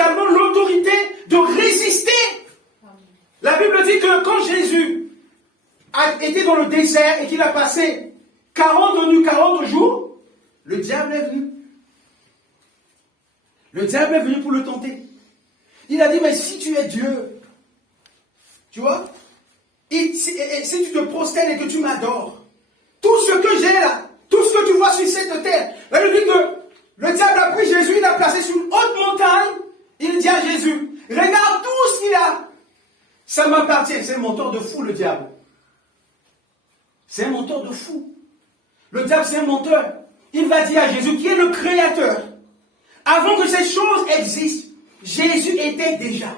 également l'autorité de résister. La Bible dit que quand Jésus a été dans le désert et qu'il a passé 40 nuits, 40 jours, le diable est venu. Le diable est venu pour le tenter. Il a dit, mais si tu es Dieu, tu vois, et si tu te prosternes et que tu m'adores, tout ce que j'ai là, tout ce que tu vois sur cette terre, là, il dit que le diable a pris Jésus, il l'a placé sur une haute montagne, il dit à Jésus, regarde tout ce qu'il a, ça m'appartient. C'est un menteur de fou, le diable. C'est un menteur de fou. Le diable, c'est un menteur. Il va dire à Jésus, qui est le créateur, avant que ces choses existent, Jésus était déjà.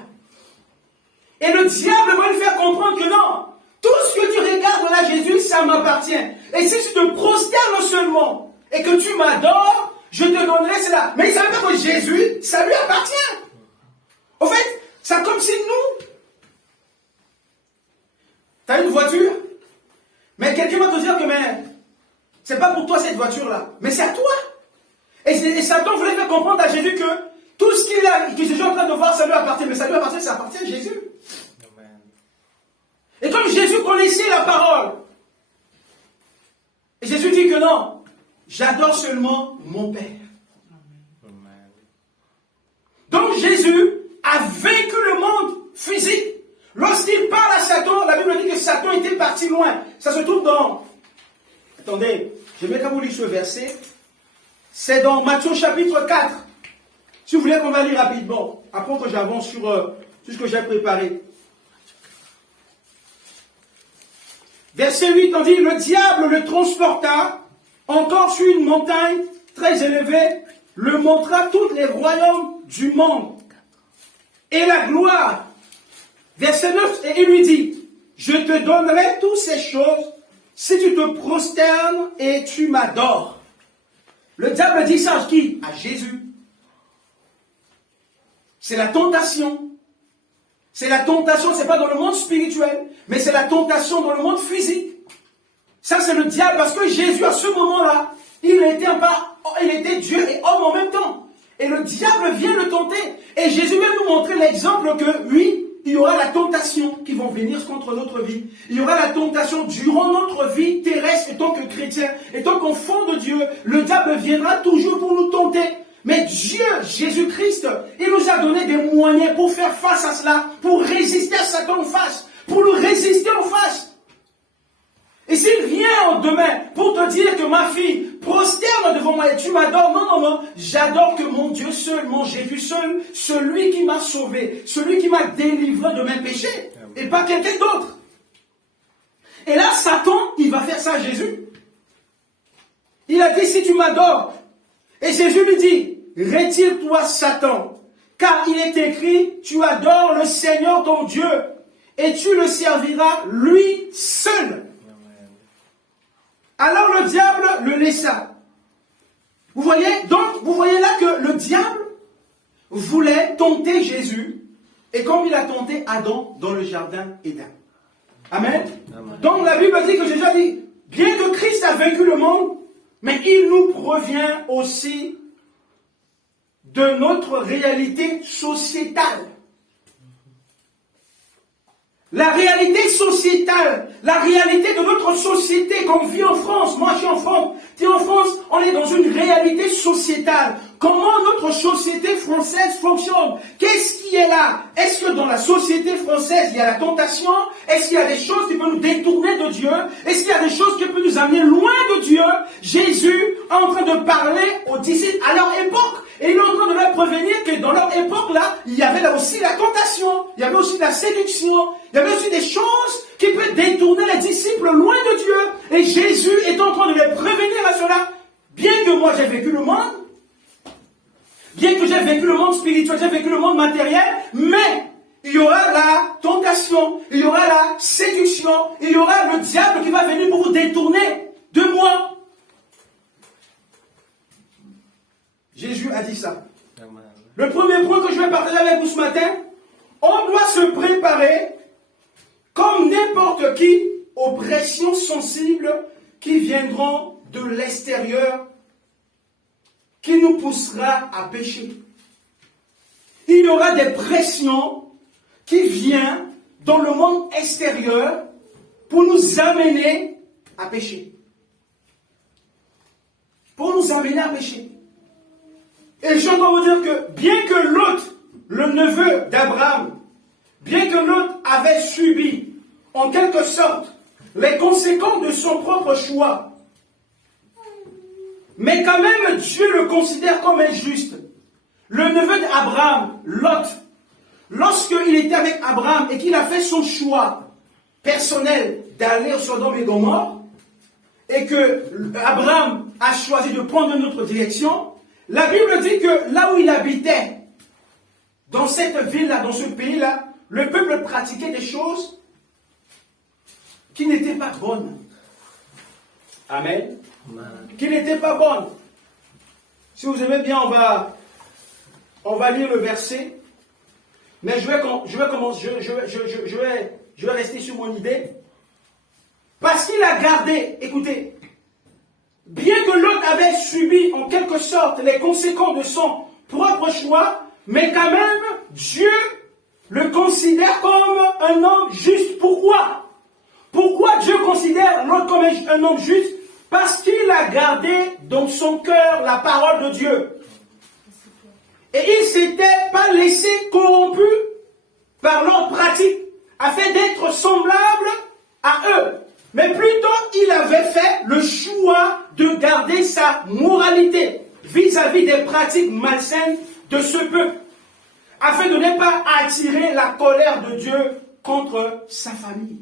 Et le diable va lui faire comprendre que non, tout ce que tu regardes là, Jésus, ça m'appartient. Et si tu te prosternes seulement et que tu m'adores, je te donnerai cela. Mais il ne savait pas que Jésus, ça lui appartient. En fait, c'est comme si nous, tu as une voiture, mais quelqu'un va te dire que c'est pas pour toi cette voiture-là, mais c'est à toi. Et Satan voulait faire comprendre à Jésus que tout ce qu'il a, que Jésus est en train de voir, ça lui appartient. Mais ça lui appartient, ça appartient à Jésus. Amen. Et comme Jésus connaissait la parole, et Jésus dit que non, j'adore seulement mon Père. Amen. Donc Jésus a vaincu le monde physique. Lorsqu'il parle à Satan, la Bible dit que Satan était parti loin. Ça se trouve dans... Attendez, je vais vous lire ce verset. C'est dans Matthieu chapitre 4. Si vous voulez qu'on va lire rapidement, après que j'avance sur ce que j'ai préparé. Verset 8, on dit, le diable le transporta encore sur une montagne très élevée, le montra tous les royaumes du monde et la gloire. Verset 9, et il lui dit, je te donnerai toutes ces choses si tu te prosternes et tu m'adores. Le diable dit ça à qui? À Jésus. C'est la tentation. C'est la tentation, c'est pas dans le monde spirituel, mais c'est la tentation dans le monde physique. Ça, c'est le diable, parce que Jésus, à ce moment-là, il était Dieu et homme en même temps. Et le diable vient le tenter. Et Jésus vient nous montrer l'exemple que, oui, il y aura la tentation qui va venir contre notre vie. Il y aura la tentation durant notre vie terrestre en tant que chrétien, en tant qu'enfant de Dieu. Le diable viendra toujours pour nous tenter. Mais Dieu, Jésus-Christ, il nous a donné des moyens pour faire face à cela, pour résister à Satan en face, pour nous résister en face. Et s'il vient demain pour te dire que ma fille, prosterne devant moi et tu m'adores, non, j'adore que mon Dieu seul, mon Jésus seul, celui qui m'a sauvé, celui qui m'a délivré de mes péchés, et pas quelqu'un d'autre. Et là, Satan, il va faire ça à Jésus. Il a dit, si tu m'adores, et Jésus lui dit, retire-toi Satan, car il est écrit, tu adores le Seigneur ton Dieu, et tu le serviras lui seul. Alors le diable le laissa. Vous voyez? Donc, vous voyez là que le diable voulait tenter Jésus, et comme il a tenté Adam dans le jardin Éden. Amen. Amen. Donc la Bible dit que Jésus a dit, bien que Christ a vaincu le monde, mais il nous provient aussi de notre réalité sociétale. La réalité sociétale, la réalité de notre société qu'on vit en France. Moi, je suis en France. Tu es en France, on est dans une réalité sociétale. Comment notre société française fonctionne? Qu'est-ce qui est là? Est-ce que dans la société française, il y a la tentation? Est-ce qu'il y a des choses qui peuvent nous détourner de Dieu? Est-ce qu'il y a des choses qui peuvent nous amener loin de Dieu? Jésus est en train de parler aux disciples à leur époque. Et il est en train de leur prévenir que dans leur époque-là, il y avait là aussi la tentation, il y avait aussi la séduction, il y avait aussi des choses qui peuvent détourner les disciples loin de Dieu. Et Jésus est en train de les prévenir à cela. Bien que moi j'ai vécu le monde, bien que j'ai vécu le monde spirituel, j'ai vécu le monde matériel, mais il y aura la tentation, il y aura la séduction, il y aura le diable qui va venir pour vous détourner de moi. Jésus a dit ça. Amen. Le premier point que je vais partager avec vous ce matin, on doit se préparer comme n'importe qui aux pressions sensibles qui viendront de l'extérieur, qui nous poussera à pécher. il y aura des pressions qui viennent dans le monde extérieur pour nous amener à pécher. Pour nous amener à pécher. Et je dois vous dire que bien que Lot, le neveu d'Abraham, bien que Lot avait subi en quelque sorte les conséquences de son propre choix, mais quand même Dieu le considère comme injuste. Le neveu d'Abraham, Lot, lorsqu'il était avec Abraham et qu'il a fait son choix personnel d'aller au Sodome et Gomorrhe, et que Abraham a choisi de prendre une autre direction, la Bible dit que là où il habitait, dans cette ville-là, dans ce pays-là, le peuple pratiquait des choses qui n'étaient pas bonnes. Amen. Qui n'étaient pas bonnes. Si vous aimez bien, on va lire le verset. Mais je vais rester sur mon idée. Parce qu'il a gardé, écoutez, bien que l'autre avait subi en quelque sorte les conséquences de son propre choix, mais quand même, Dieu le considère comme un homme juste. Pourquoi? Pourquoi Dieu considère l'autre comme un homme juste? Parce qu'il a gardé dans son cœur la parole de Dieu. Et il ne s'était pas laissé corrompu par leur pratique, afin d'être semblable à eux. Mais plutôt, il avait fait le choix de garder sa moralité vis-à-vis des pratiques malsaines de ce peuple, afin de ne pas attirer la colère de Dieu contre sa famille.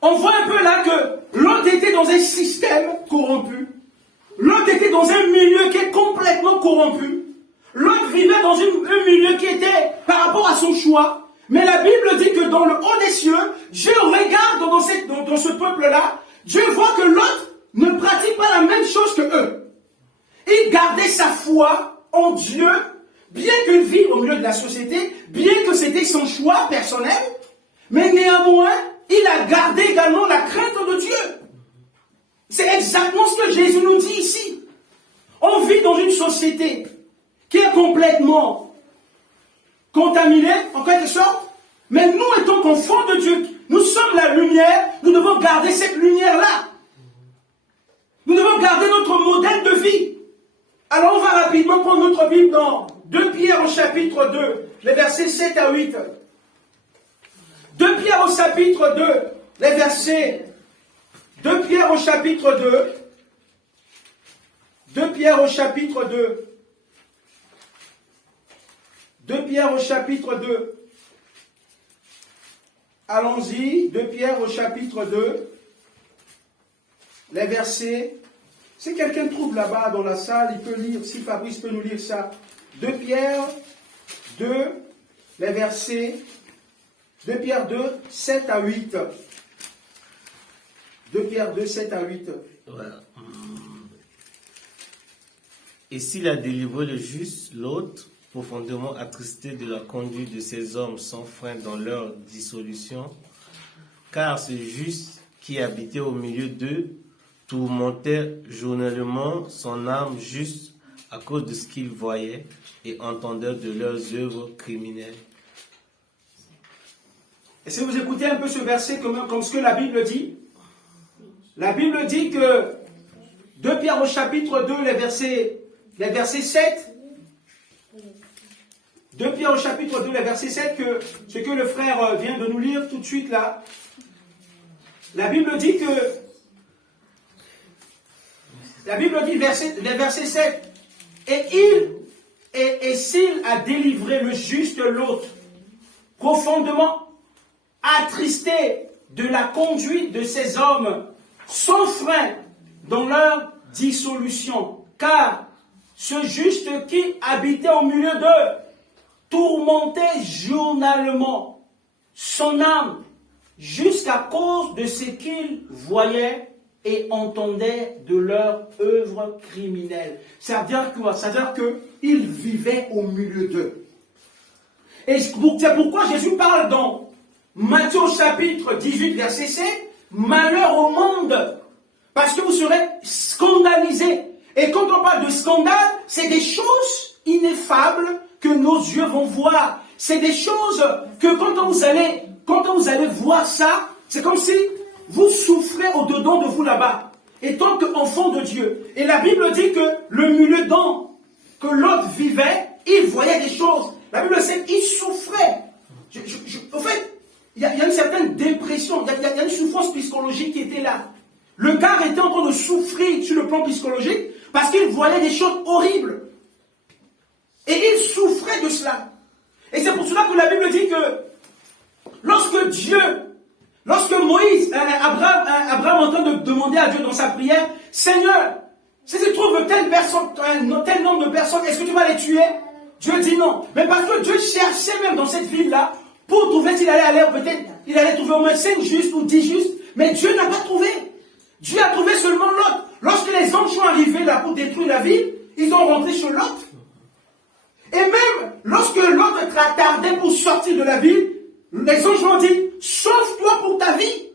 On voit un peu là que Lot était dans un système corrompu. Lot était dans un milieu qui est complètement corrompu. Lot vivait dans un milieu qui était par rapport à son choix. Mais la Bible dit que dans le haut des cieux, Dieu regarde dans ce peuple-là. Dieu voit que Lot ne pratique pas la même chose que eux. Il gardait sa foi en Dieu, bien qu'il vive au milieu de la société, bien que c'était son choix personnel, mais néanmoins, il a gardé également la crainte de Dieu. C'est exactement ce que Jésus nous dit ici. On vit dans une société qui est complètement contaminée, en quelque sorte, mais nous étant enfants de Dieu, nous sommes la lumière, nous devons garder cette lumière-là. Nous devons garder notre modèle de vie. Alors on va rapidement prendre notre Bible dans 2 Pierre au chapitre 2, les versets 7 à 8. 2 Pierre au chapitre 2, les versets 2 Pierre au chapitre 2. 2 Pierre au chapitre 2. 2 Pierre au chapitre 2. Allons-y. 2 Pierre au chapitre 2. Les versets. Si quelqu'un trouve là-bas dans la salle, il peut lire. Si Fabrice peut nous lire ça. 2 Pierre 2. Les versets. 2 Pierre 2, 7 à 8. 2 Pierre 2, 7 à 8. Voilà. Et s'il a délivré le juste, l'autre, profondément attristé de la conduite de ces hommes sans frein dans leur dissolution, car ce juste qui habitait au milieu d'eux tourmentait journellement son âme juste à cause de ce qu'il voyait et entendait de leurs œuvres criminelles. Et si vous écoutez un peu ce verset comme ce que la Bible dit, la Bible dit que 2 Pierre au chapitre 2, les versets 7, 2 Pierre au chapitre 2, les versets 7, que ce que le frère vient de nous lire tout de suite là, la Bible dit que, la Bible dit, les versets 7, et s'il a délivré le juste l'autre, profondément attristé de la conduite de ces hommes, sans frein dans leur dissolution, car ce juste qui habitait au milieu d'eux tourmentait journellement son âme jusqu'à cause de ce qu'ils voyaient et entendaient de leur œuvre criminelle. C'est-à-dire quoi? C'est-à-dire qu'ils vivaient au milieu d'eux. Et c'est pourquoi Jésus parle dans Matthieu chapitre 18, verset 7, malheur au monde, parce que vous serez scandalisés. Et quand on parle de scandale, c'est des choses ineffables que nos yeux vont voir. C'est des choses que quand vous allez voir ça, c'est comme si vous souffrez au-dedans de vous là-bas. Et tant qu'enfant de Dieu. Et la Bible dit que le milieu dans que Lot vivait, il voyait des choses. La Bible sait qu'il souffrait. En fait, il y a une certaine dépression, il y a une souffrance psychologique qui était là. Le gars était en train de souffrir sur le plan psychologique parce qu'il voyait des choses horribles. Et il souffrait de cela. Et c'est pour cela que la Bible dit que lorsque Moïse, Abraham est en train de demander à Dieu dans sa prière, Seigneur, si tu trouves tel nombre de personnes, est-ce que tu vas les tuer? Dieu dit non. Mais parce que Dieu cherchait même dans cette ville-là, pour trouver s'il allait aller, peut-être, il allait trouver au moins 5 justes ou 10 justes, mais Dieu n'a pas trouvé. Dieu a trouvé seulement Lot. Lorsque les anges sont arrivés là pour détruire la ville, ils ont rentré sur Lot. Et même lorsque Lot tardait pour sortir de la ville, les anges ont dit, sauve-toi pour ta vie.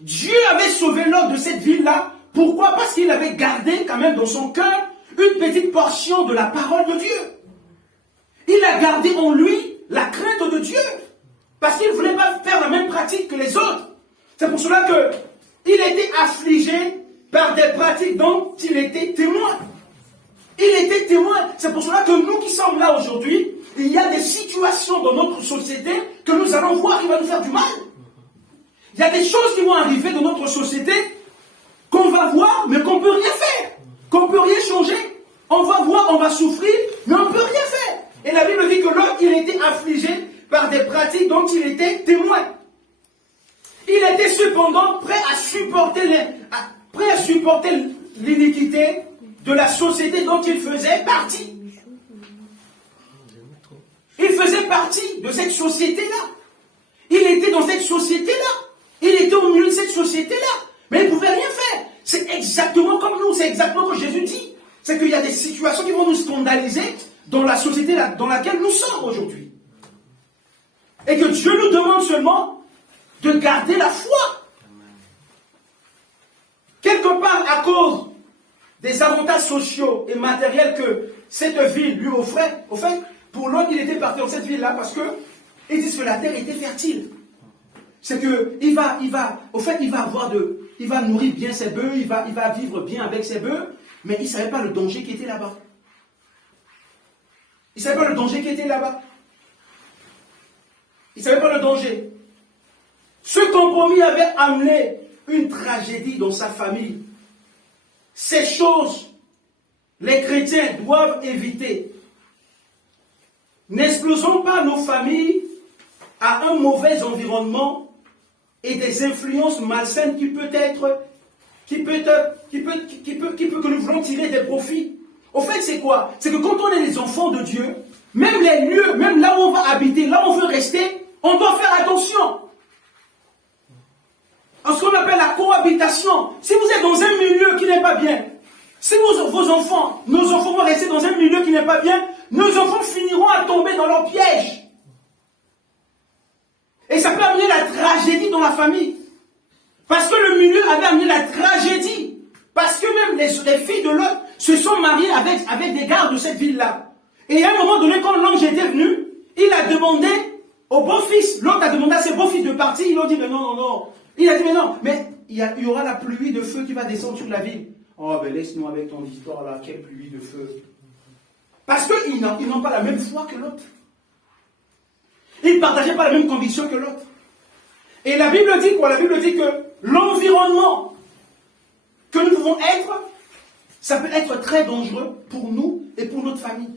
Dieu avait sauvé Lot de cette ville-là. Pourquoi? Parce qu'il avait gardé quand même dans son cœur une petite portion de la parole de Dieu. Il a gardé en lui la crainte de Dieu. Parce qu'il ne voulait pas faire la même pratique que les autres. C'est pour cela qu'il était affligé par des pratiques dont il était témoin. Il était témoin. C'est pour cela que nous qui sommes là aujourd'hui, il y a des situations dans notre société que nous allons voir qui vont nous faire du mal. Il y a des choses qui vont arriver dans notre société qu'on va voir, mais qu'on ne peut rien faire. Qu'on ne peut rien changer. On va voir, on va souffrir, mais on ne peut rien faire. Et la Bible dit que Lot, il était affligé par des pratiques dont il était témoin. Il était cependant prêt à supporter l'iniquité de la société dont il faisait partie. Il faisait partie de cette société-là. Il était dans cette société-là. Il était au milieu de cette société-là. Mais il ne pouvait rien faire. C'est exactement comme nous. C'est exactement comme Jésus dit. C'est qu'il y a des situations qui vont nous scandaliser dans la société dans laquelle nous sommes aujourd'hui. Et que Dieu nous demande seulement de garder la foi. Quelque part, à cause des avantages sociaux et matériels que cette ville lui offrait, au fait, pour l'autre, il était parti dans cette ville-là parce que ils disent que la terre était fertile. C'est que il va nourrir bien ses bœufs, il va vivre bien avec ses bœufs, mais il ne savait pas le danger qui était là-bas. Il ne savait pas le danger qui était là-bas. Il ne savait pas le danger. Ce compromis avait amené une tragédie dans sa famille. Ces choses, les chrétiens doivent éviter. N'exposons pas nos familles à un mauvais environnement et des influences malsaines qui peut que nous voulons tirer des profits. Au fait, c'est quoi? C'est que quand on est les enfants de Dieu, même les lieux, même là où on va habiter, là où on veut rester, on doit faire attention. En ce qu'on appelle la cohabitation. Si vous êtes dans un milieu qui n'est pas bien, si nos enfants vont rester dans un milieu qui n'est pas bien, nos enfants finiront à tomber dans leur piège. Et ça peut amener la tragédie dans la famille. Parce que le milieu avait amené la tragédie. Parce que même les filles de Lot se sont mariées avec des gardes de cette ville-là. Et à un moment donné, quand l'ange était venu, il a demandé au beau-fils, Lot a demandé à ses beaux-fils de partir, ils ont dit, mais non. Il a dit, mais non, mais il y aura la pluie de feu qui va descendre sur la ville. Oh, ben laisse-nous avec ton histoire là, quelle pluie de feu. Parce qu'ils n'ont pas la même foi que l'autre. Ils ne partageaient pas la même conviction que l'autre. Et la Bible dit quoi? La Bible dit que l'environnement que nous pouvons être, ça peut être très dangereux pour nous et pour notre famille.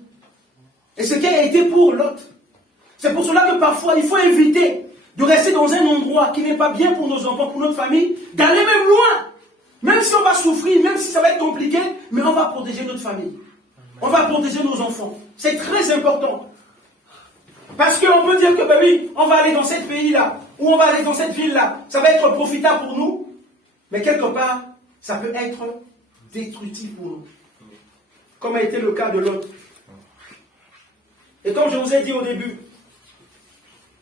Et ce qui a été pour l'autre. C'est pour cela que parfois, il faut éviter de rester dans un endroit qui n'est pas bien pour nos enfants, pour notre famille, d'aller même loin. Même si on va souffrir, même si ça va être compliqué, mais on va protéger notre famille. On va protéger nos enfants. C'est très important. Parce qu'on peut dire que, ben oui, on va aller dans ce pays-là, ou on va aller dans cette ville-là. Ça va être profitable pour nous, mais quelque part, ça peut être destructif pour nous. Comme a été le cas de l'autre. Et comme je vous ai dit au début,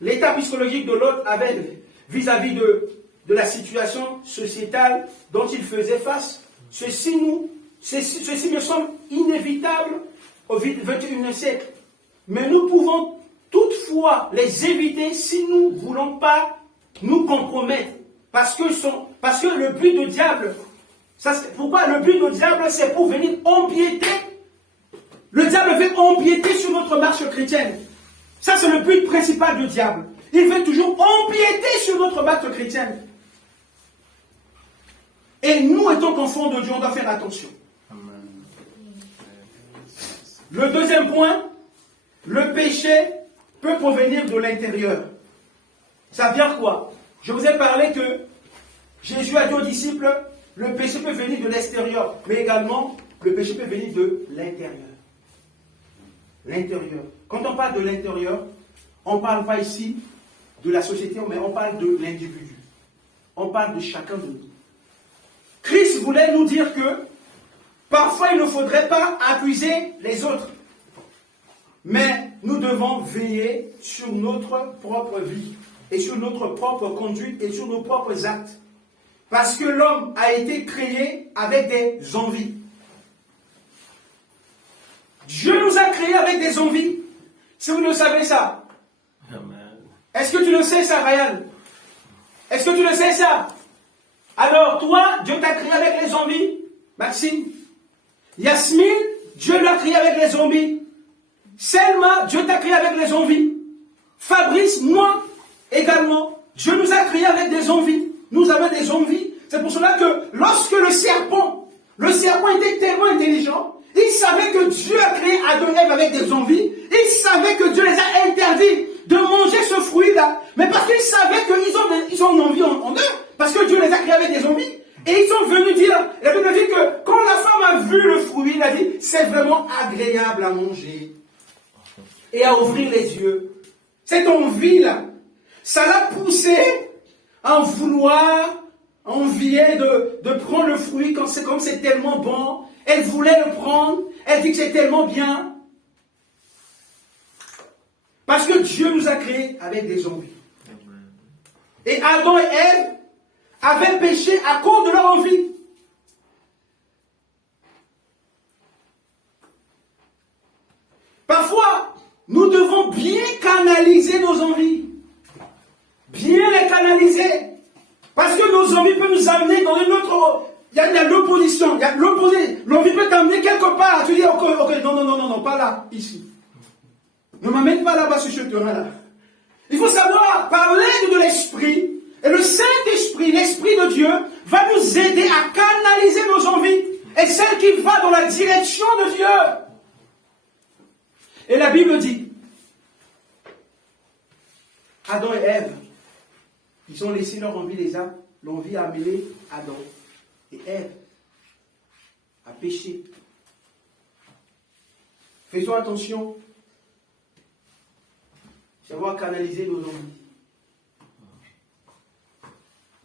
l'état psychologique de l'autre avait, vis-à-vis de la situation sociétale dont il faisait face, ceci nous ceci me semble inévitable au XXIe siècle. Mais nous pouvons toutefois les éviter si nous ne voulons pas nous compromettre. Parce que le but du diable, pourquoi le but du diable, c'est pour venir empiéter. Le diable veut empiéter sur notre marche chrétienne. Ça, c'est le but principal du diable. Il veut toujours empiéter sur notre marche chrétienne. Et nous, étant qu'enfants de Dieu, on doit faire attention. Le deuxième point, le péché peut provenir de l'intérieur. Ça vient quoi? Je vous ai parlé que Jésus a dit aux disciples, le péché peut venir de l'extérieur, mais également, le péché peut venir de l'intérieur. L'intérieur. Quand on parle de l'intérieur, on ne parle pas ici de la société, mais on parle de l'individu. On parle de chacun de nous. Christ voulait nous dire que parfois il ne faudrait pas accuser les autres. Mais nous devons veiller sur notre propre vie et sur notre propre conduite et sur nos propres actes. Parce que l'homme a été créé avec des envies. Dieu nous a créés avec des envies. Si vous le savez ça. Est-ce que tu le sais ça, Ryan? Est-ce que tu le sais ça? Alors, toi, Dieu t'a créé avec les envies. Maxime. Yasmine, Dieu l'a créé avec les envies. Selma, Dieu t'a créé avec les envies. Fabrice, moi, également. Dieu nous a créés avec des envies. Nous avons des envies. C'est pour cela que lorsque le serpent était tellement intelligent, il savait que Dieu a créé Adam et Ève avec des envies. Il savait que Dieu les a interdits de manger ce fruit-là. Mais parce qu'il savait qu'ils ont une envie en eux. Parce que Dieu les a créés avec des envies. Et ils sont venus dire, la Bible dit que quand la femme a vu le fruit, il a dit, c'est vraiment agréable à manger. Et à ouvrir les yeux. Cette envie-là, ça l'a poussé à vouloir, envier de prendre le fruit comme c'est tellement bon. Elle voulait le prendre. Elle dit que c'est tellement bien. Parce que Dieu nous a créés avec des envies. Et Adam et Ève avaient péché à cause de leur envie. Parfois, nous devons bien canaliser nos envies. Bien les canaliser. Parce que nos envies peuvent nous amener dans une autre... Il y a l'opposition. Il y a l'opposé. L'envie peut t'amener quelque part. Tu dis, ok, non, pas là, ici. Ne m'amène pas là-bas sur ce terrain-là. Il faut savoir parler de l'esprit. Et le Saint-Esprit, l'Esprit de Dieu, va nous aider à canaliser nos envies. Et celle qui va dans la direction de Dieu. Et la Bible dit, Adam et Ève, ils ont laissé leur envie les âmes. L'envie a amené Adam et Ève à pécher. Faisons attention. Savoir canaliser nos envies.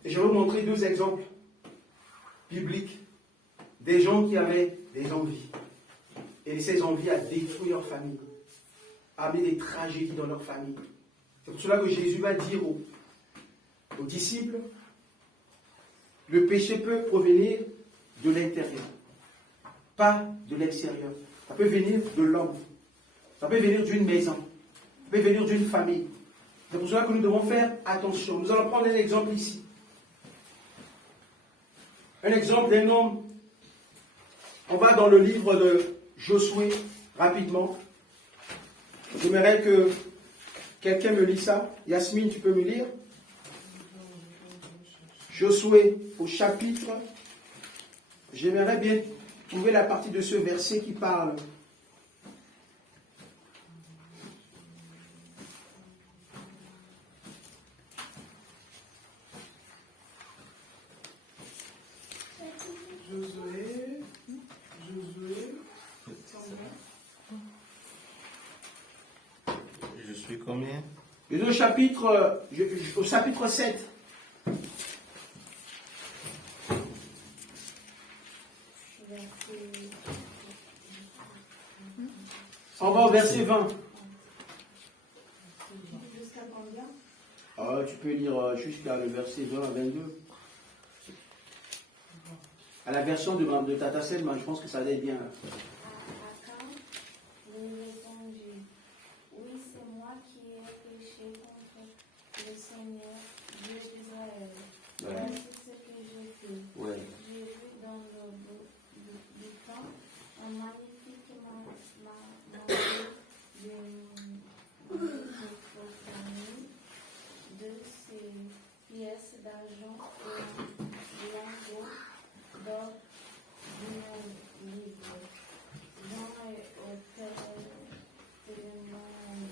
Et je vais vous montrer deux exemples bibliques des gens qui avaient des envies. Et ces envies a détruit leur famille, a amené des tragédies dans leur famille. C'est pour cela que Jésus va dire aux disciples, le péché peut provenir de l'intérieur, pas de l'extérieur. Ça peut venir de l'homme, ça peut venir d'une maison, ça peut venir d'une famille. C'est pour cela que nous devons faire attention. Nous allons prendre un exemple ici. Un exemple d'un homme. On va dans le livre de Josué, rapidement. J'aimerais que quelqu'un me lise ça. Yasmine, tu peux me lire? Josué, au chapitre. J'aimerais bien trouver la partie de ce verset qui parle. Josué. Je suis combien? Au chapitre 7. On va au verset 20. Jusqu'à combien? Tu peux lire jusqu'à le verset 20 à 22. À la version de Tata Selma, je pense que ça allait bien. Achan lui répondit, oui, c'est moi qui ai péché contre le Seigneur, Dieu d'Israël. Voici ce que j'ai fait. Ouais. J'ai vu dans le butin un magnifique manteau d'une famille de ces pièces d'argent et un lingot d'or d'une livre. Jean est tellement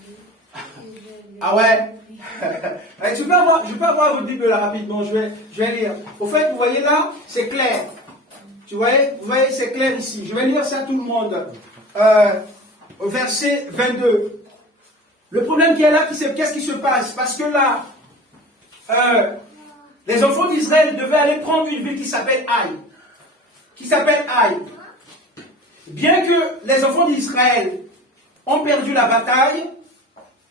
dit que je l'ai Ah ouais. pris. Je peux avoir votre Bible là rapidement, je vais lire. Au fait, vous voyez là, c'est clair. Vous voyez, c'est clair ici. Je vais lire ça à tout le monde. Au verset 22. Le problème qui est là, qu'est-ce qui se passe? Parce que là, les enfants d'Israël devaient aller prendre une ville qui s'appelle Aï. Bien que les enfants d'Israël ont perdu la bataille,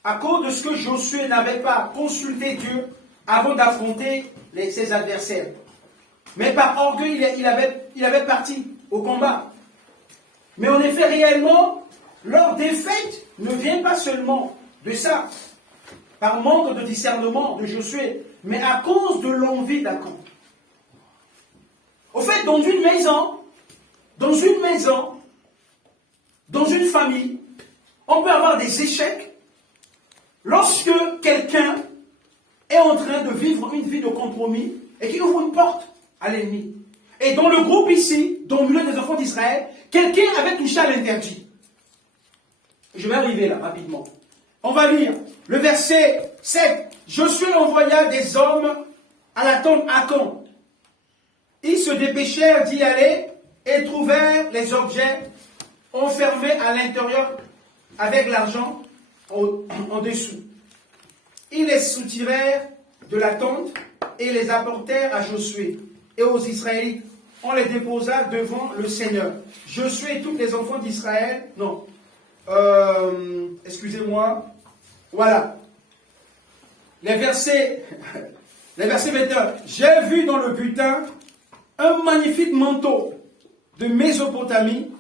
à cause de ce que Josué n'avait pas consulté Dieu avant d'affronter ses adversaires. Mais par orgueil, il avait parti au combat. Mais en effet, réellement, leur défaite ne vient pas seulement de ça, par manque de discernement de Josué, mais à cause de l'envie d'Achan. Au fait, dans une maison, dans une famille, on peut avoir des échecs lorsque quelqu'un est en train de vivre une vie de compromis et qui ouvre une porte à l'ennemi. Et dans le groupe ici, dans le milieu des enfants d'Israël, quelqu'un avait touché à l'interdit. Je vais arriver là rapidement. On va lire le verset 7. Josué envoya des hommes à la tombe Achan. Ils se dépêchèrent d'y aller et trouvèrent les objets enfermés à l'intérieur avec l'argent en dessous. Ils les soutirèrent de la tente et les apportèrent à Josué et aux Israélites. On les déposa devant le Seigneur. Josué et tous les enfants d'Israël, excusez-moi, voilà. Les versets 21. J'ai vu dans le butin un magnifique manteau de Mésopotamie,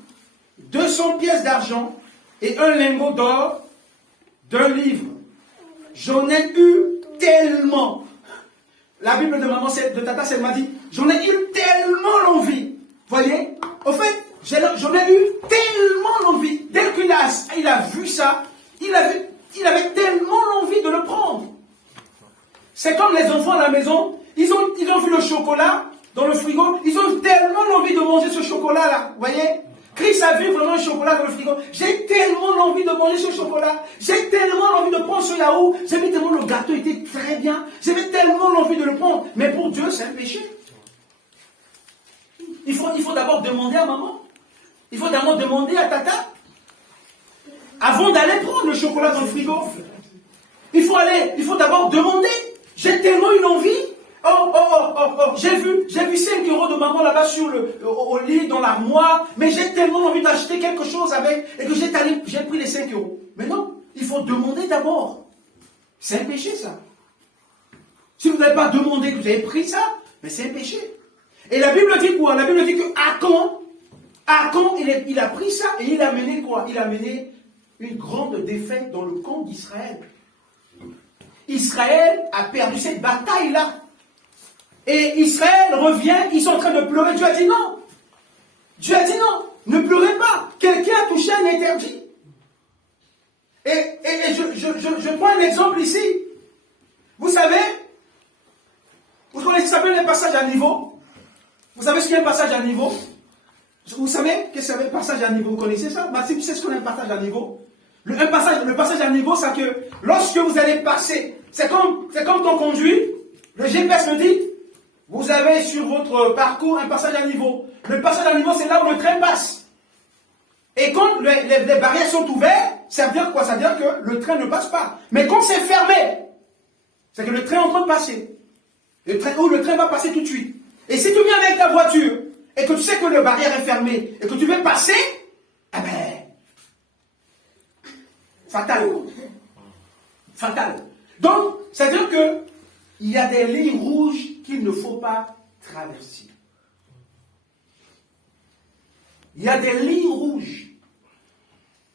200 pièces d'argent et un lingot d'or d'un livre. J'en ai eu tellement. La Bible de maman, de Tata Selma dit, j'en ai eu tellement l'envie. Voyez? Au fait, j'en ai eu tellement l'envie. Dès qu'il a vu ça, il avait tellement l'envie de le prendre. C'est comme les enfants à la maison, ils ont vu le chocolat dans le frigo, ils ont tellement l'envie de manger ce chocolat-là. Vous voyez? Chris a vu vraiment un chocolat dans le frigo. J'ai tellement envie de manger ce chocolat. J'ai tellement envie de prendre ce yaourt. J'aimais tellement le gâteau était très bien. J'avais tellement envie de le prendre. Mais pour Dieu, c'est un péché. Il faut d'abord demander à maman. Il faut d'abord demander à tata. Avant d'aller prendre le chocolat dans le frigo. Il faut d'abord demander. J'ai tellement une envie. J'ai vu 5 euros de maman là-bas au lit, dans l'armoire, mais j'ai tellement envie d'acheter quelque chose avec, et que j'ai pris les 5 euros. Mais non, il faut demander d'abord. C'est un péché ça. Si vous n'avez pas demandé que vous avez pris ça, mais c'est un péché. Et la Bible dit quoi? La Bible dit que Achan, il a pris ça et il a mené quoi? Il a mené une grande défaite dans le camp d'Israël. Israël a perdu cette bataille-là. Et Israël revient, ils sont en train de pleurer. Dieu a dit non. Dieu a dit non. Ne pleurez pas. Quelqu'un a touché un interdit. Et je prends un exemple ici. Vous savez, vous connaissez, ça s'appelle un passage à niveau. Vous savez ce qu'est un passage à niveau? Vous savez que c'est un passage à niveau? Vous connaissez ça? Maxime, tu sais ce qu'est un passage à niveau? Le passage à niveau, c'est que lorsque vous allez passer, c'est comme quand on conduit, le GPS me dit, vous avez sur votre parcours un passage à niveau. Le passage à niveau, c'est là où le train passe. Et quand les barrières sont ouvertes, ça veut dire quoi? Ça veut dire que le train ne passe pas. Mais quand c'est fermé, c'est que le train est en train de passer. Le train va passer tout de suite. Et si tu viens avec ta voiture, et que tu sais que la barrière est fermée, et que tu veux passer, eh ben, fatal. Fatal. Donc, ça veut dire que il y a des lignes rouges qu'il ne faut pas traverser. il y a des lignes rouges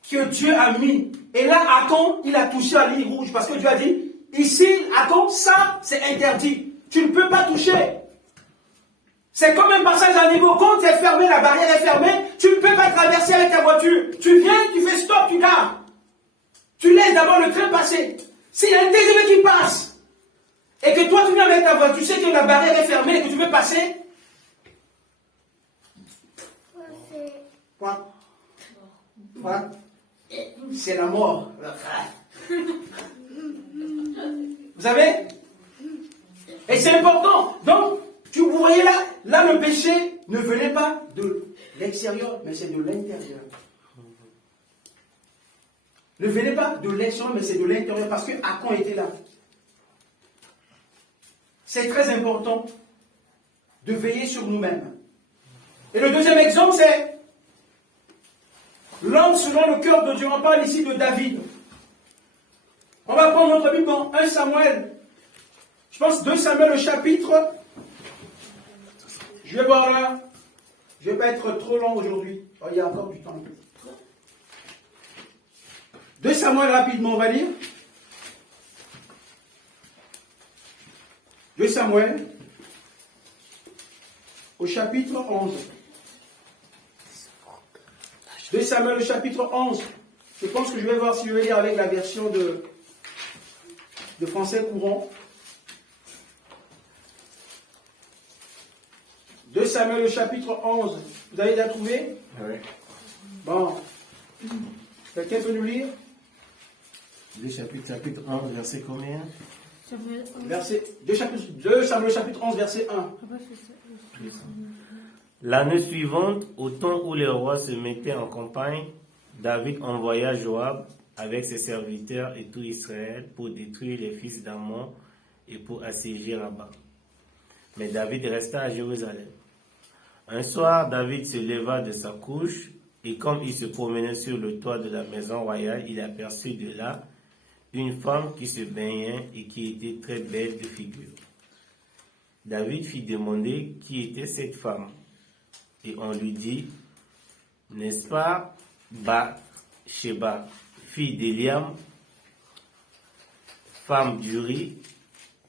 que Dieu a mis. Et là, Achan, il a touché la ligne rouge parce que Dieu a dit, ici, Achan, ça, c'est interdit. Tu ne peux pas toucher. C'est comme un passage à niveau. Quand c'est fermé, la barrière est fermée, tu ne peux pas traverser avec ta voiture. Tu viens, tu fais stop, tu gardes. Tu laisses d'abord le train passer. S'il y a un TGV qui passe, et que toi tu viens avec ta voiture, tu sais que la barrière est fermée et que tu peux passer. Quoi? C'est la mort. Vous savez? Et c'est important. Donc, vous voyez là le péché ne venait pas de l'extérieur, mais c'est de l'intérieur. Ne venez pas de l'extérieur, mais c'est de l'intérieur, parce que Achan était là. C'est très important de veiller sur nous-mêmes. Et le deuxième exemple, c'est l'homme selon le cœur de Dieu. On parle ici de David. On va prendre notre Bible dans 1 Samuel. Je pense 2 Samuel, le chapitre. Je vais voir là. Je ne vais pas être trop long aujourd'hui. Oh, il y a encore du temps. 2 Samuel, rapidement, on va lire. 2 Samuel, au chapitre 11. 2 Samuel, au chapitre 11. Je pense que je vais voir si je vais lire avec la version de français courant. 2 Samuel, le chapitre 11. Vous avez déjà trouvé? Oui. Bon. Quelqu'un peut nous lire? 2 chapitre 11, verset combien? Verset 2 Samuel, chapitre 11, verset 1. L'année suivante, au temps où les rois se mettaient en campagne, David envoya Joab avec ses serviteurs et tout Israël pour détruire les fils d'Ammon et pour assiéger Rabba. Mais David resta à Jérusalem. Un soir, David se leva de sa couche et comme il se promenait sur le toit de la maison royale, il aperçut de là une femme qui se baignait et qui était très belle de figure. David fit demander qui était cette femme. Et on lui dit, n'est-ce pas Bathsheba, fille d'Eliam, femme d'Uri,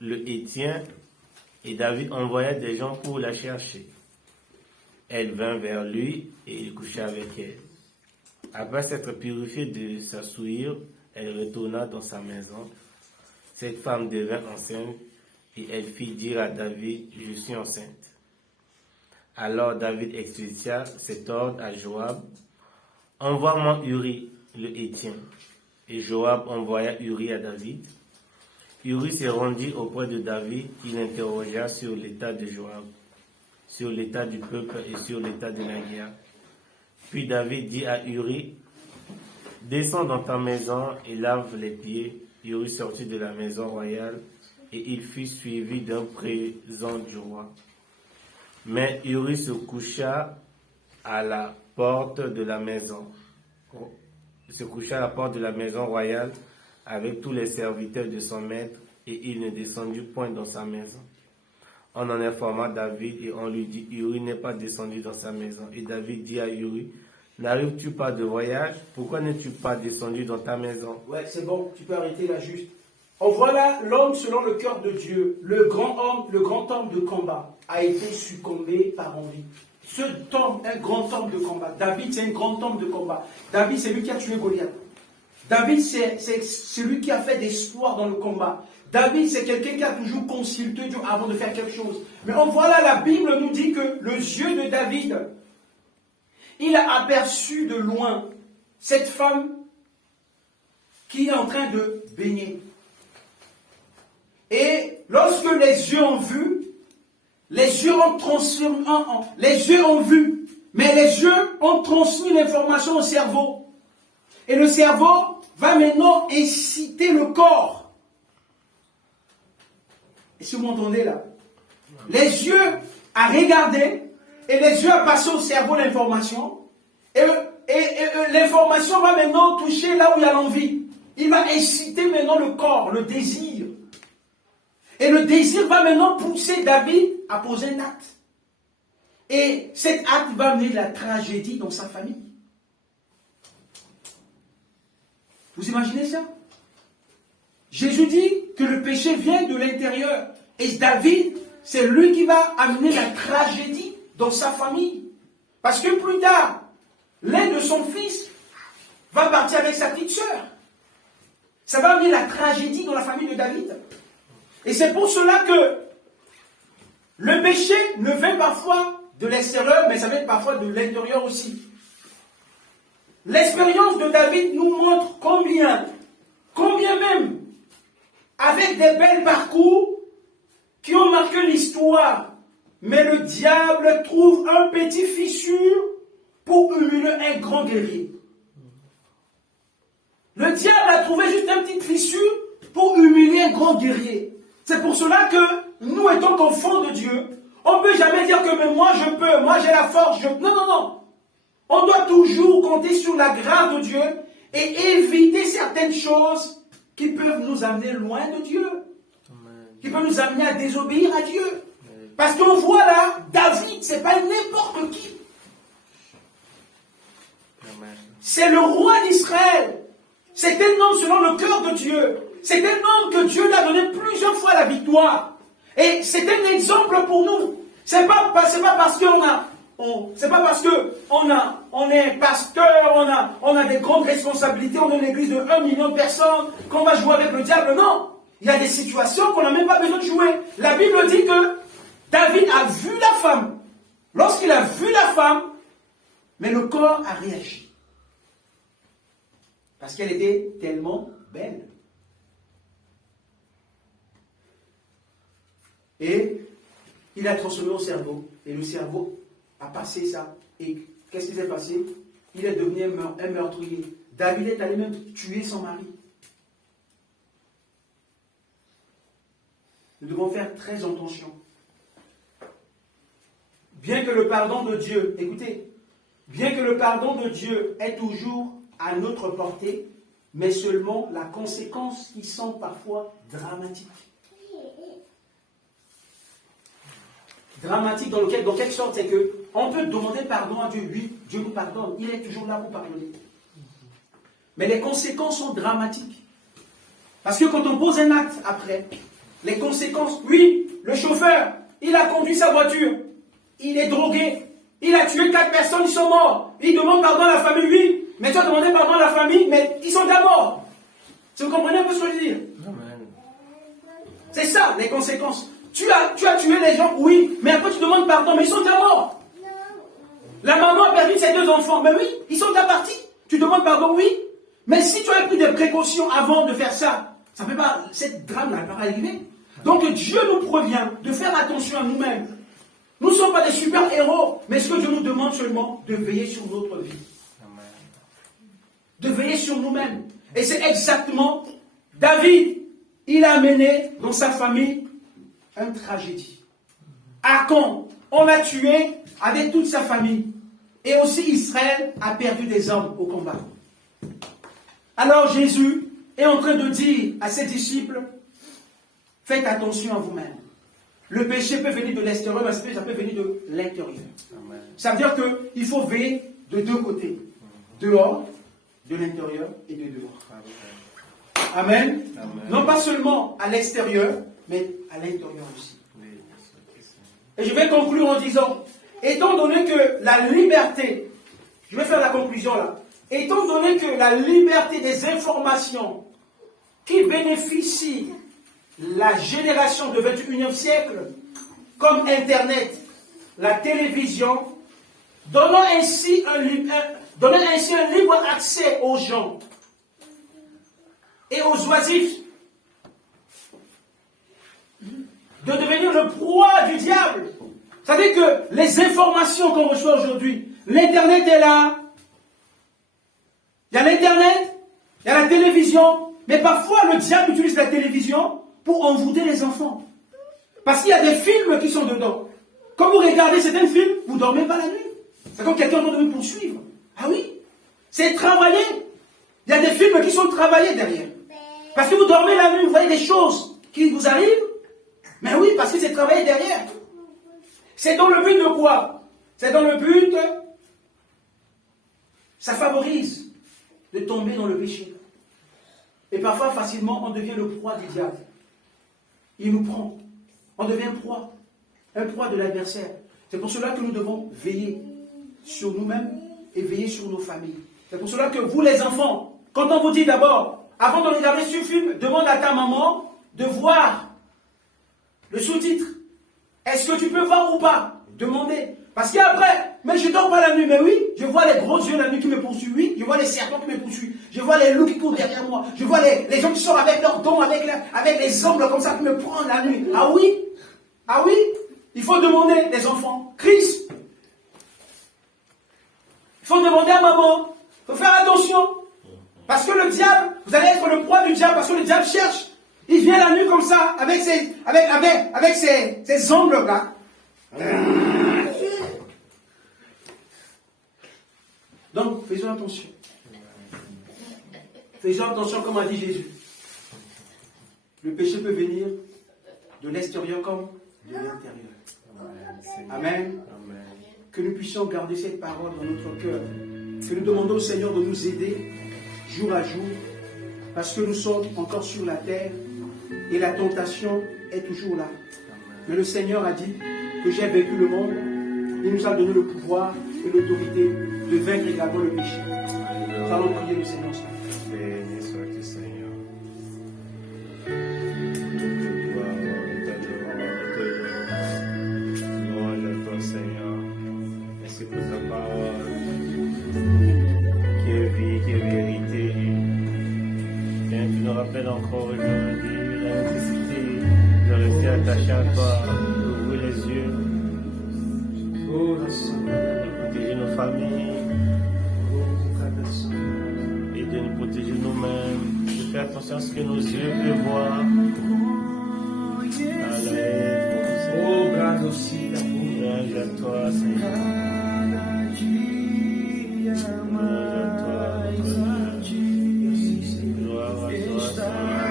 le Héthien, et David envoya des gens pour la chercher. Elle vint vers lui et il coucha avec elle. Après s'être purifiée de sa souillure, elle retourna dans sa maison. Cette femme devint enceinte et elle fit dire à David, je suis enceinte. Alors David expédia cet ordre à Joab, envoie-moi Uri, le Héthien. Et Joab envoya Uri à David. Uri se rendit auprès de David, qui l'interrogea sur l'état de Joab, sur l'état du peuple et sur l'état de la guerre. Puis David dit à Uri, descends dans ta maison et lave les pieds. Uri sortit de la maison royale et il fut suivi d'un présent du roi. Mais Uri se coucha à la porte de la maison. Il se coucha à la porte de la maison royale avec tous les serviteurs de son maître et il ne descendit point dans sa maison. On en informa David et on lui dit, Uri n'est pas descendu dans sa maison. Et David dit à Uri, n'arrives-tu pas de voyage? Pourquoi n'es-tu pas descendu dans ta maison? Ouais, c'est bon, tu peux arrêter là juste. On voit là l'homme selon le cœur de Dieu, le grand homme de combat, a été succombé par envie. Ce homme, un grand homme de combat. David, c'est un grand homme de combat. David, c'est lui qui a tué Goliath. David, c'est celui qui a fait des exploits dans le combat. David, c'est quelqu'un qui a toujours consulté Dieu avant de faire quelque chose. Mais on voit là, la Bible nous dit que le yeux de David, il a aperçu de loin cette femme qui est en train de baigner. Et lorsque les yeux ont vu, les yeux ont transformé, les yeux ont vu, mais les yeux ont transmis l'information au cerveau. Et le cerveau va maintenant exciter le corps. Est-ce que vous m'entendez là? Les yeux à regarder et les yeux à passer au cerveau l'information. Et l'information va maintenant toucher là où il y a l'envie. Il va exciter maintenant le corps, le désir. Et le désir va maintenant pousser David à poser un acte. Et cet acte va amener de la tragédie dans sa famille. Vous imaginez ça? Jésus dit que le péché vient de l'intérieur. Et David, c'est lui qui va amener la tragédie dans sa famille. Parce que plus tard, l'un de son fils va partir avec sa petite sœur. Ça va amener la tragédie dans la famille de David. Et c'est pour cela que le péché ne vient parfois de l'extérieur, mais ça vient parfois de l'intérieur aussi. L'expérience de David nous montre combien même, avec des bels parcours qui ont marqué l'histoire, mais le diable trouve un petit fissure pour humilier un grand guerrier. Le diable a trouvé juste une petite fissure pour humilier un grand guerrier. C'est pour cela que nous, étant enfants de Dieu, on ne peut jamais dire que mais moi je peux, moi j'ai la force. Non. On doit toujours compter sur la grâce de Dieu et éviter certaines choses qui peuvent nous amener loin de Dieu. Qui peuvent nous amener à désobéir à Dieu. Parce qu'on voit là, David, c'est pas n'importe qui. C'est le roi d'Israël. C'est un homme selon le cœur de Dieu. C'est un homme que Dieu lui a donné plusieurs fois la victoire. Et c'est un exemple pour nous. C'est pas parce qu'on est pasteur, on a des grandes responsabilités, on est une église de 1 million de personnes, qu'on va jouer avec le diable. Non. Il y a des situations qu'on n'a même pas besoin de jouer. La Bible dit que David a vu la femme. Lorsqu'il a vu la femme, mais le corps a réagi. Parce qu'elle était tellement belle. Et il a transformé au cerveau. Et le cerveau a passé ça. Et qu'est-ce qui s'est passé? Il est devenu un meurtrier. David est allé même tuer son mari. Nous devons faire très attention. Bien que le pardon de Dieu, écoutez, bien que le pardon de Dieu est toujours à notre portée, mais seulement la conséquence qui sont parfois dramatiques. Dramatique dans quelle sorte? C'est que on peut demander pardon à Dieu. Oui, Dieu nous pardonne. Il est toujours là pour pardonner. Mais les conséquences sont dramatiques. Parce que quand on pose un acte après, les conséquences, oui, le chauffeur, il a conduit sa voiture, il est drogué, il a tué 4 personnes, ils sont morts. Il demande pardon à la famille, oui, mais tu as demandé pardon à la famille, mais ils sont déjà morts. Vous comprenez un peu ce que je veux dire? C'est ça, les conséquences. Tu as tué les gens, oui, mais après tu demandes pardon, mais ils sont déjà morts. La maman a perdu ses 2 enfants, mais oui, ils sont déjà partis. Tu demandes pardon, oui, mais si tu avais pris des précautions avant de faire ça, ça ne peut pas, cette drame n'a pas arrivé. Donc Dieu nous prévient de faire attention à nous-mêmes. Nous ne sommes pas des super-héros, mais ce que Dieu nous demande seulement, de veiller sur notre vie. De veiller sur nous-mêmes. Et c'est exactement, David, il a mené dans sa famille une tragédie. Achan, on l'a tué avec toute sa famille. Et aussi Israël a perdu des hommes au combat. Alors Jésus est en train de dire à ses disciples, faites attention à vous-même. Le péché peut venir de l'extérieur, mais ça peut venir de l'intérieur. Ça veut dire qu'il faut veiller de 2 côtés. Dehors, de l'intérieur et de dehors. Amen. Amen. Non pas seulement à l'extérieur, mais à l'intérieur aussi. Et je vais conclure en disant, étant donné que la liberté, je vais faire la conclusion là, étant donné que la liberté des informations qui bénéficie la génération du 21e siècle, comme Internet, la télévision, donnant ainsi un libre accès aux gens et aux oisifs de devenir le proie du diable. C'est-à-dire que les informations qu'on reçoit aujourd'hui, l'Internet est là, il y a l'Internet, il y a la télévision, mais parfois le diable utilise la télévision pour envoûter les enfants. Parce qu'il y a des films qui sont dedans. Quand vous regardez certains films, vous ne dormez pas la nuit. C'est comme quelqu'un qui vous poursuivre. Ah oui, c'est travaillé. Il y a des films qui sont travaillés derrière. Parce que vous dormez la nuit, vous voyez des choses qui vous arrivent. Mais oui, parce que c'est travaillé derrière. C'est dans le but de quoi? C'est dans le but, ça favorise de tomber dans le péché. Et parfois, facilement, on devient le proie du diable. Il nous prend. On devient proie. Un proie de l'adversaire. C'est pour cela que nous devons veiller sur nous-mêmes et veiller sur nos familles. C'est pour cela que vous, les enfants, quand on vous dit d'abord, avant de regarder ce film, demande à ta maman de voir le sous-titre. Est-ce que tu peux voir ou pas? Demandez. Parce qu'après, mais je dors pas la nuit. Mais oui, je vois les gros yeux la nuit qui me poursuivent. Oui, je vois les serpents qui me poursuivent. Je vois les loups qui courent derrière moi. Je vois les gens qui sortent avec leurs dents, avec les ongles comme ça qui me prennent la nuit. Ah oui? Ah oui? Il faut demander, les enfants. Christ. Il faut demander à maman. Il faut faire attention. Parce que le diable, vous allez être le proie du diable, parce que le diable cherche. Il vient la nuit comme ça, avec ses ongles là. Donc, faisons attention. Faisons attention, comme a dit Jésus. Le péché peut venir de l'extérieur comme de l'intérieur. Amen. Amen. Que nous puissions garder cette parole dans notre cœur. Que nous demandons au Seigneur de nous aider jour à jour. Parce que nous sommes encore sur la terre et la tentation est toujours là. Mais le Seigneur a dit que j'ai vaincu le monde. Il nous a donné le pouvoir et l'autorité de vaincre également le péché. Nous allons prier le Seigneur. Béni sois-tu, Seigneur. Louange à toi, Seigneur. Merci pour ta parole qui est vie, qui est vérité. Viens, tu nous rappelles encore aujourd'hui la nécessité de rester attaché à toi, d'ouvrir les yeux, de protéger nos familles et de nous protéger nous-mêmes, de faire attention à ce que nos yeux peuvent voir. Alléluia. Oh, grâce aussi, Louange à toi, Seigneur. Louange à toi, gloire à toi, Seigneur.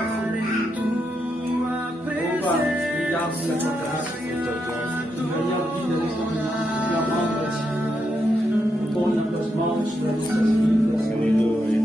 Alléluia.